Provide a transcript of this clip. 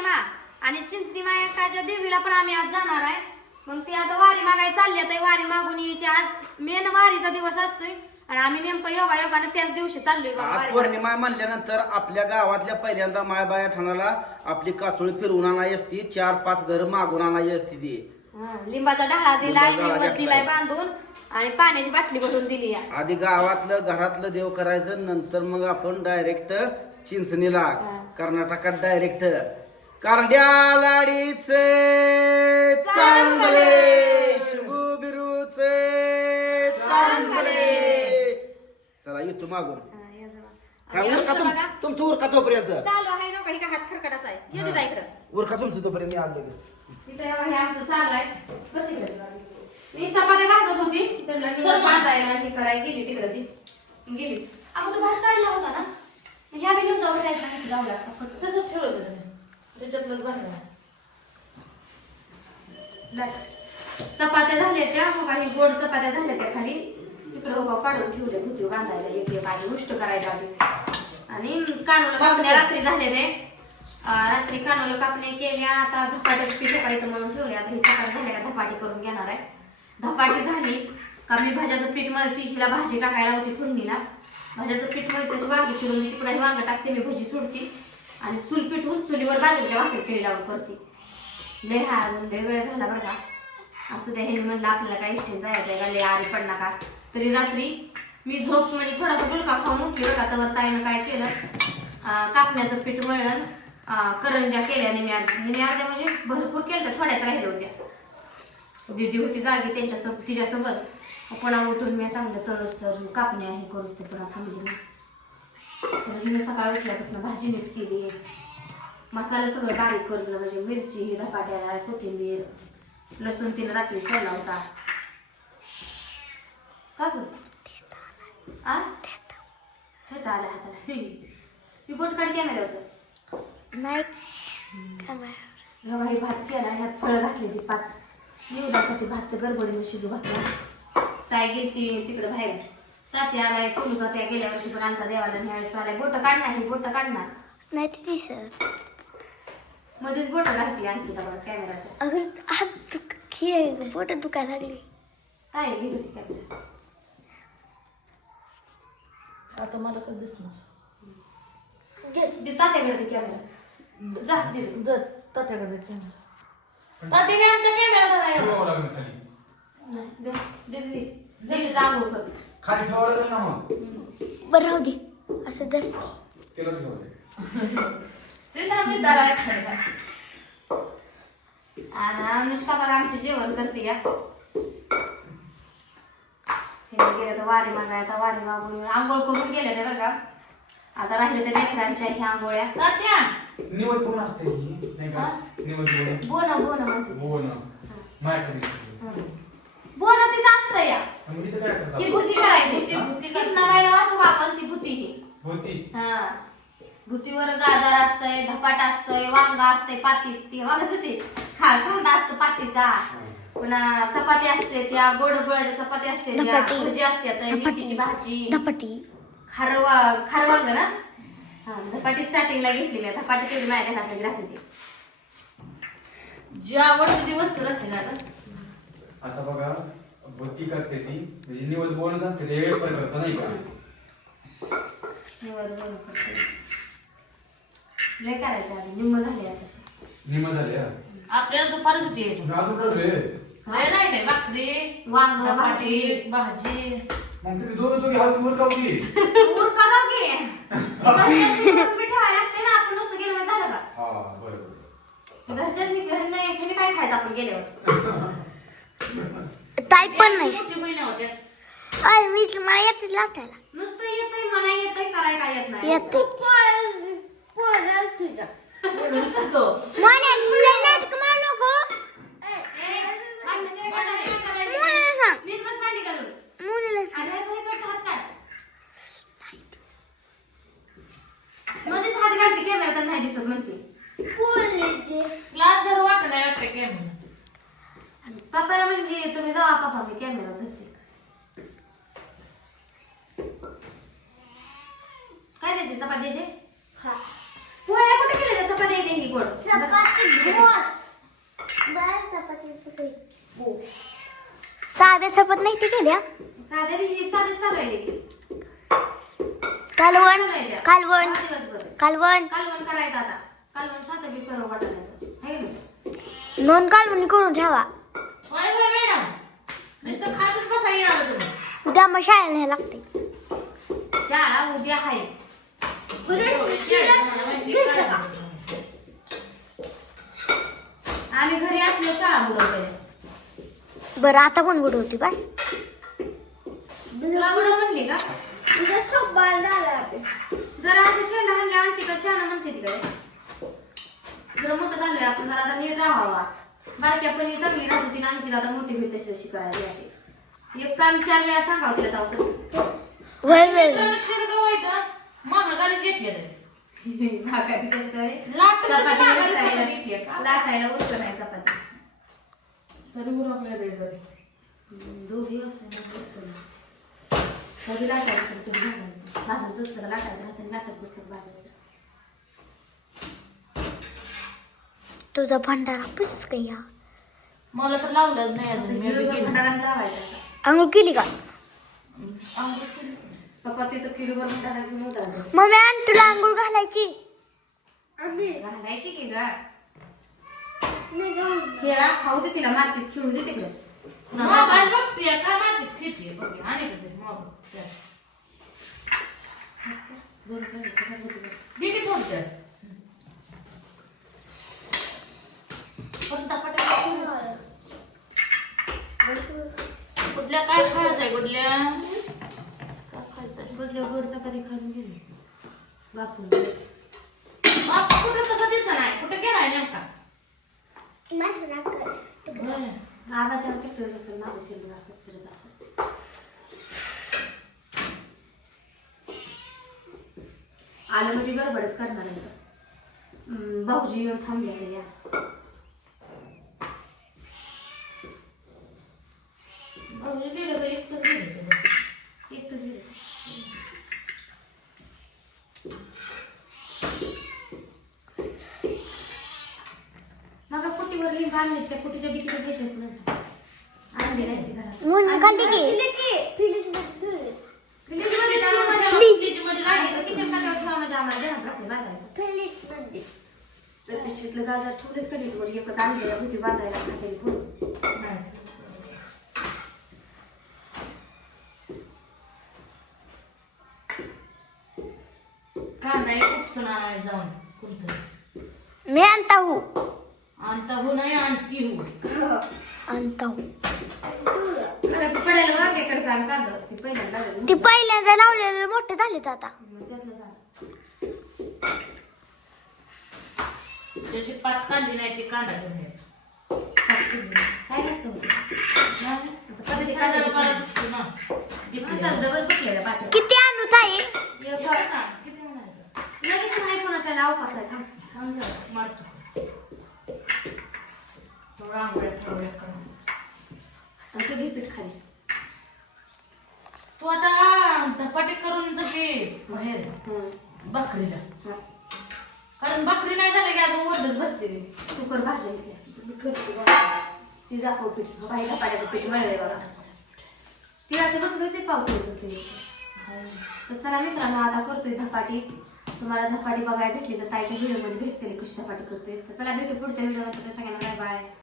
पौर्णिमा आणि चिंचणी मायकाच्या देवीला पण आम्ही आज जाणार आहे. मग ती आता वारी मागाय चालली तर वारी मागून यायची. आज मेन वारीचा दिवस असतोय. आणि आम्ही नेमकं योगा योगाने त्याच दिवशी चाललोय बघा आज वारीला. पौर्णिमा म्हणल्यानंतर आपल्या गावातल्या पहिल्यांदा मायबाया ठाणाला आपली काचोळी फिरवून आणाय असती. चार पाच घर मागून आणाय असती ती. हा, लिंबाचा ढाळा दिलाय लिंबाचा ढाळा निवत दिलाय घेतलाय. बांधून आणि पाण्याची बाटली भरून दिली या आधी गावातलं घरातलं देव करायचं. नंतर मग आपण डायरेक्ट चिंचणीला. कर्नाटकात डायरेक्ट कारड्या लाडीचे चांगले शिगू बिरूचे चांगले चला येतो मागून. काय उरका तुम तुमचं उरका तोपर्यंत. चालू आहे ना काही का हात खरकटाचा आहे. येते जा इकडं. उरका तुमचं तोपर्यंत मी आलो इथं हे आमचं चालू आहे. कशी मी चपात्या भाजत होती. त्यांना निवड बांधायला हे करायला गेली तिकडे ती. गेली अगं तू भात काढला होता ना? आम्ही घेऊन जाऊ करायचं नाही लावला असता फक्त तसंच ठेवलं होतं. त्याच्यातलंच भांडण. चपात्या झाल्या त्या मग काही गोड चपात्या झाल्या त्या खाली. तिकडे उभा काढून ठेवले होती बांधायला एक एक आधी उष्ट करायला आधी आणि कानूला कापण्या रात्री झाले ते रात्री कानूला कापण्या केल्या आता धपाट्याची पीठ सकाळी म्हणून ठेवले. आता ही सकाळी झाल्या का धपाटी करून घेणार आहे. धपाटी झाली का मी भाज्याचं पीठमध्ये हिला भाजी टाकायला होती फोडणीला. भाज्याचं पीठमध्ये तशी वांगी चिरून तिकडे वांग टाकते मी भजी सोडती. आणि चूल पिठवून चुलीवर बाजरीच्या भाकरी केळी लावून करते. लय हा अजून लय वेळ झाला बरं का. असू द्या हे म्हणलं आपल्याला काय इष्ट जायचं का? लय आरी पड नका. तरी रात्री मी झोप म्हणजे थोडासा डुलका खाऊन उठली बरं का. तर ताईनं काय केलं कापण्याचं पीठ मळलं. करंज्या केल्याने मी आधी मी अर्ध्या म्हणजे भरपूर केलं थोड्यात राहिल्या होत्या. दिदी होती जागी त्यांच्यासोबत तिच्यासोबत. पुन्हा उठून मी चांगलं तळस तर कापण्या हे करूच ते पुन्हा थांबली. हिनं सकाळी उठल्यापासून भाजी नीट केली. मसाला सगळं बारीक करून म्हणजे मिरची धपाट्याला कोथिंबीर लसूण तिने रात्री सोडला होता. का ग? आला हाताला. ही ही बोट काढ कॅमेऱ्यावरचं नाही. हे भात केला. ह्यात फळं घातली ती पाच. निवडासाठी भात तर गडबडीने शिजू घातला. ताई गेली ती तिकडे बाहेर. तात्या आलाय त्या गेल्या वर्षी पण आमचा देवाला ह्यावेळेस पण आलाय. बोट काढणार ही बोट काढणार. नाही ते दिसत. मध्येच बोट घालते आणखी बघा कॅमेराच्या. अगं हात दुख खी बोट दुखायला लागली. काय घे होती कॅमेरा. आता मला कधी दिसणार? दे तात्याकडे ते कॅमेरा. जा दे. दे. जर तात्याकडे कॅमेरा. तात्याने आमचा कॅमेरा धरायला ठेवावं लागेल खाली. नाही, दे दे दे. दे जागो कर खाली ठेवावं लागेल ना मग. बरं राहू दे. असं जर त्याला ठेवावं ते ना आपली दारा खायला आणि अनुष्का बघा आमचे जेवण करते या. हे गेले तर वारी मागा आता वारी मागून आंघोळ करून गेले ते बघा. आता राहिले ते लेकरांच्या ह्या आंघोळ्या. तात्या! निवड कोण असते ही? नाही का? निवड कोण? बोन बोन म्हणते. ना माझ्याकडे बोन तिथं काय करता ही भूती करायची. ती भूती कृष्णाबाईला वाहतो का आपण ती भूती. ही होती हा. भूतीवर गाजर असतंय धपाट असतंय वांग असतंय पातीच. ती वागत होती. खा कांदा असतो पातीचा. पुन्हा चपाती असते त्या गोड गुळाच्या चपाती असते त्या धपाटी. भजी असते मेथीची भाजी. धपाटी. खारवा खारवांग ना? हा धपाटी स्टार्टिंगला घेतली मी. धपाटी तेवढी माझ्या घरातली राहते ती. जी आवडती ती वस्तू राहते ना गं. आता बघा. भोती करते ती. म्हणजे निवड बोनच असते ते वेळ पण करता नाही का? निवड बनवून करते. लय करायचं अजून निम्म झाले आता. निम झाले हा. आपल्याला दुपारच होती येतो. मी अजून ठरले नाही नाही नाही भाकरी वांग भाजी. भाजी. मग तुम्ही दोघं दोघे हात वर की? ठेवायला लागते ना आपण नुसतं गेलं झालं का? हा बरोबर. घरी नाही घरी काय खायचं आपण गेल्यावर. ताई पण नाही. मोठी होत्या. अय मी मला येते लाटायला. नुसतं येतंय मला येतंय कराय काय येत नाही. येते तो मोने लय नाटक मारू नको ए, भांडणं काय करायचं? मोनेला सांग नीट बस भांडी घालून मोनेला सांग आणि हे घरी हात काढ मध्येच हात घालते कॅमेरा तर नाही दिसत म्हणते क्लास धरू वाटत नाही वाटतं कॅमेरा पप्पाला म्हणजे तुम्ही जावा पप्पा मी कॅमेरा धरते काय द्यायचे चपात्याचे पोळ्या कुठे केल्या गोड चपाती गोड बरं चपातीचं काही. साध्या चपात नाही ते केल्या? साध्या ही साधे चालू कालवण कालवण. कालवण. कालवण करायचं आता. कालवण साधं बी करावं वाटायचं है? नोंद कालवण करून ठेवा. होय होय मॅडम. नुसतं खातच बसा येणार तुम्ही. उद्या मग शाळेला न्यायला लागते. शाळा उद्या आहे. आम्ही घरी असलो शाळा बुडवते. बरं आता कोण बुडवते? बस. तुला बुडव म्हणली का? जर असं शेंडा आणल्या आणखी तर शाळा म्हणते तिकडे. जर मोठं झालोय आपण जरा आता नीट राहावा. बारक्यापणी चांगली राहत होती आणि आणखी आता मोठी होईल तशी तशी करायला अशी एक काम चार वेळा सांगावं तिला महागाने घेतलेलं माघारी चपाती घेते का? लाटायला उठलं नाही चपाती. तरी तरी. तर भाजायचं पुस्तकं लाटायचं हाताने लाटत पुस्तक भाजायचं. तुझा भंडारा पुसक या. मला तर लावलंच नाही अजून मी बी केलं. आंघोळ केली का. पप्पा तिथं किलोभर घेऊन मम्मी आणि तुला आंघोळ घालायची. घालायची की ग? खेळा खाऊ दे तिला मातीत खेळू दे तिकडे. मोबाईल बघतेय काय माहिती फिरतीये बघ आणि कधी मोबाईल बिटी फोडते कोणता कुठल्या काय खायचंय खायचंय? बदल्या गोडचा कधी खाऊन गेली? बापून बाप कुठं तसं दिसत नाही. कुठं गेलाय नेमका? असेल फिरत असत आलं म्हणजे गडबडच करणार भाऊजी येऊन थांबले या भाऊजी गेलं तर एकटंच गेलं ते बघ. एकटंच गेले मग कुटीवर लिंब आणले त्या कुटीच्या डिकीत घ्यायचे पुन्हा आणले नाही. ते घरात. म्हणून खाल्ली की. फ्रीजमध्ये ठेवा. फ्रीजमध्ये आहे राहिलं का किचन कट्यावर ठेवा म्हणजे आम्हाला ध्यानात राहते बांधायचं. तर पिशवीतलं गाजर ठेवलेच कणिकवर एकच आणलेल्या होती बांधायला खाली फोडून. नाही. कांदा एक उपसून आणायला जाऊन. कुठं मी आणता हू. आणता हो नाही आणती हो हू पडायला वांग्याकडे जाण ती पहिल्यांदा लावलेलं. ती पहिल्यांदा लावलेले मोठे झालेत आता मग त्यातलं झालं. त्याची पात कांदी नाही ती कांदा घेऊन यायचा. काय नसतं होतं. नाही. आता ते कांद्याला परत ना. डबल पातेलं. किती आणू ताई एक-. किती म्हणायचं? लगेच नाही कोणा त्याला अवकाश आहे थांब. थांब जरा, मारतो. ते घे पीठ खाली. तू आता धपाटे करून जाते बाहेर हं. बकरीला. कारण बकरी नाही झाली की अजून ओरडत बसते ती. कर करते बघा. ती दाखव पीठ. बाईला पाण्याचं पीठ मळलंय बघा. तिळाचं बघ ते पाव ठेवतो ते. तर चला मित्रांनो आता करतोय धपाटी. तुम्हाला धपाटी बघायला भेटली तर ताईच्या व्हिडिओमध्ये भेटते कशी धपाटी करतोय. तर चला भेटू पुढच्या व्हिडिओमध्ये. सगळ्यांना बाय बाय